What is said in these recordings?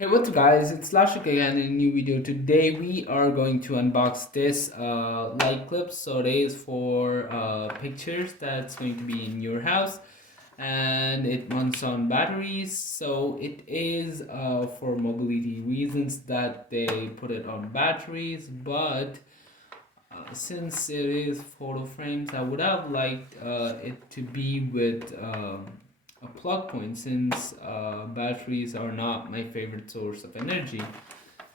Hey, what's up guys, it's Laashak again in a new video. Today we are going to unbox this light clip. So it is for pictures that's going to be in your house, and it runs on batteries. So it is for mobility reasons that they put it on batteries, but since it is photo frames, I would have liked it to be with a plug point, since batteries are not my favorite source of energy,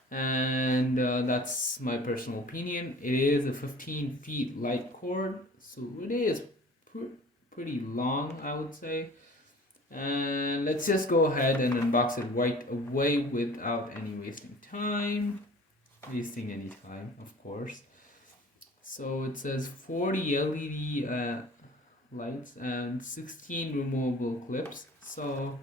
and that's my personal opinion. It is a 15 feet light cord, so it is pretty long, I would say. And let's just go ahead and unbox it right away without any wasting any time, of course. So it says 40 LED lights and 16 removable clips. So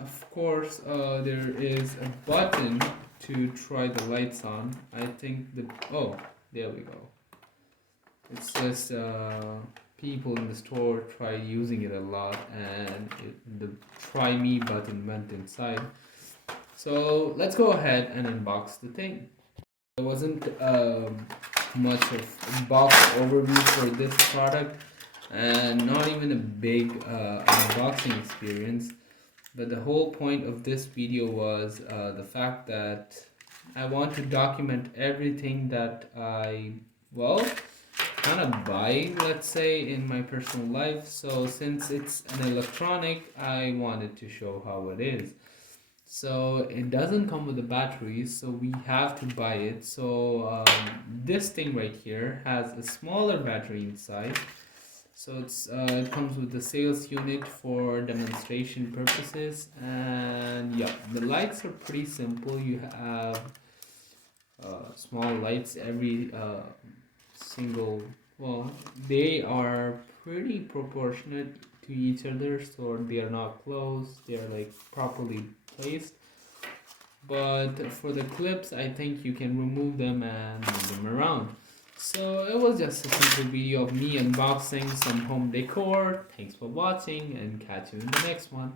of course there is a button to try the lights on. I think oh, there we go. It's just people in the store try using it a lot, and the try me button went inside. So let's go ahead and unbox the thing. There wasn't much of box overview for this product, and not even a big unboxing experience. But the whole point of this video was the fact that I want to document everything that I, well, kind of buy, let's say, in my personal life. So since it's an electronic, I wanted to show how it is. So it doesn't come with the batteries, so we have to buy it. So this thing right here has a smaller battery inside. So it comes with the sales unit for demonstration purposes, and yeah, the lights are pretty simple. You have small lights every single. Well, they are pretty proportionate to each other, so they are not close. They are like properly placed. But for the clips, I think you can remove them and move them around. So it was just a simple video of me unboxing some home decor. Thanks for watching, and catch you in the next one.